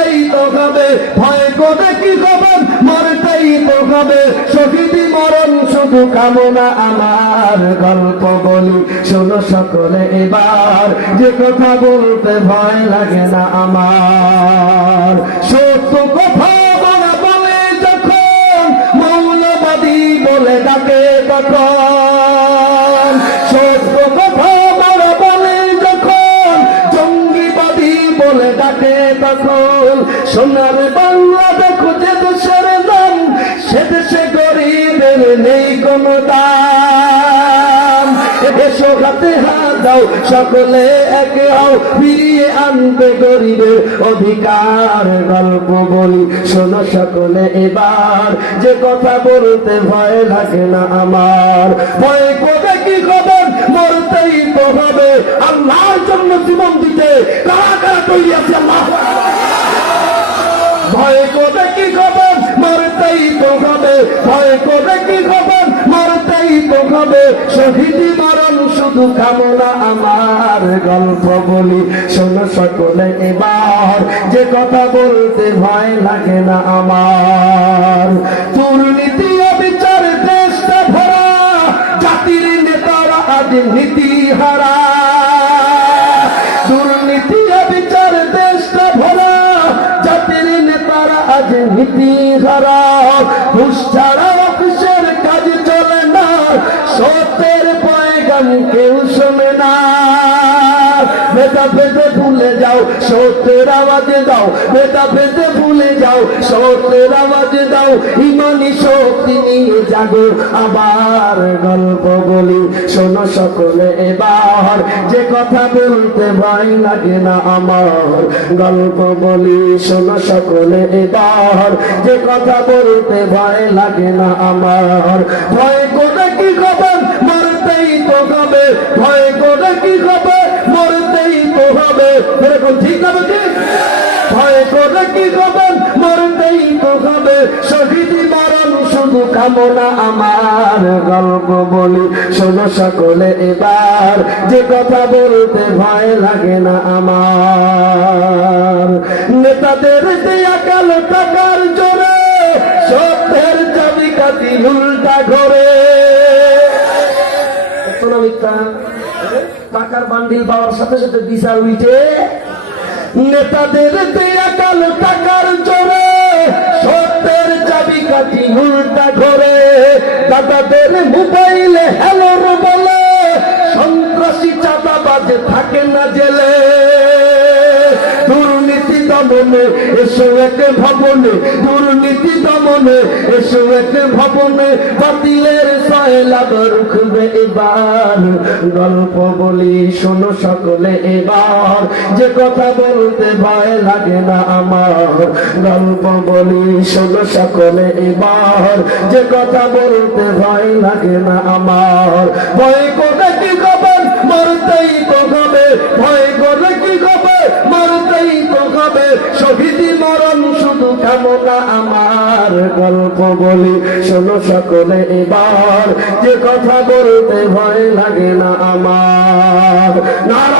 মরতেই তো হবে, ভয় করে কি খবর, মরতেই তো হবে, শহীদি মরণ শুধু কামনা আমার। গল্প বলি শোনো সকলে এবার, যে কথা বলতে ভয় লাগে না আমার। সত্য কথা বলা বলে যখন মৌলবাদী বলে ডাকে তখন, সত্য কথা বলা বলে যখন জঙ্গিবাদী বলে ডাকে তখন, সোনার বাংলা দেখো যে দেশের নাম, সে দেশে গরিবের নেই কোনো দাম। এসো হাতে হাত দাও সকলে একে হও, ফিরিয়ে আনবে গরিবের অধিকার। গল্প বলি শোনো সকলে এবার, যে কথা বলতে ভয় লাগে না আমার। ভয় করে কি খবর, মরতেই তো হবে, আল্লাহর জন্য জীবন দিতে কারা কারা তৈরি আছে? আল্লাহ ভয় করে কি খবর, মরতেই তো হবে, ভয় করে কি খবর, মরতেই তো হবে, শহীদি মরণ শুধু কামনা আমার। গল্প বলি শোনো সকলে এবার, যে কথা বলতে ভয় লাগে না আমার। দুর্নীতি অবিচার দেশটা ভরা, জাতির নেতারা আজ নীতি হারা। দুর্নীতি অবিচার দেশটা ভরা, জাতির নেতারা আজ নীতি হারা। ঘুষ ছাড়া অফিসের কাজ চলে না, সত্যের পয়গাম কেউ শোনে না। বেটা পেতে ভুলে যাও, সত্যের আওয়াজে দাও, বেটা পেতে ভুলে যাও, সত্যের আওয়াজে দাও, ইমানি শক্তি নিয়ে জাগো আবার। গল্প বলি শোনো সকলে এবার, যে কথা বলতে ভয় লাগে না আমার। গল্প বলি শোনো সকলে এবার, যে কথা বলতে ভয় লাগে না আমার। ভয় করে কি খবর, মরতেই তো হবে, ভয় করে কি খবর, মরতেই তো হবে। এরকম ঠিক হবে কি? ভয় করে কি খবর, মরতেই তো হবে, শহীদি মরণ শুধু কামনা আমার। গল্প বলি শোনো সকলে এবার, যে কথা বলতে ভয় লাগে না আমার। নেতাদের দেয়া কালো টাকার জোরে, সত্যের চাবিকাঠি উল্টা ঘরে। টাকার বান্ডিল পাওয়ার সাথে সাথে বিচার উঠে, নেতাদের দেয়া কালো টাকার জোরে, সত্যের চাবিকাঠি উল্টা ঘরে। দাদাদের মোবাইলে হ্যালোর বলে, সন্ত্রাসী চাঁদাবাজ থাকে না জেলে। দুর্নীতি দমনে এসো এক ভবনে, দুর্নীতি দমনে এসো এক ভবনে, বাতিলের সয়লাব রুখবে এবার। গল্প বলি শোনো সকলে এবার, যে কথা বলতে ভয় লাগে না আমার। গল্প বলি শোনো সকলে এবার, যে কথা বলতে ভয় লাগে না আমার। ভয় করে কি খবর, মরতেই তো হবে, ভয় করে কি খবর, মরতেই তো হবে, শহীদি মরণ শুধু কামনা আমার। গল্প বলি শোনো সকলে এবার, যে কথা বলতে ভয় লাগে না আমার। নারা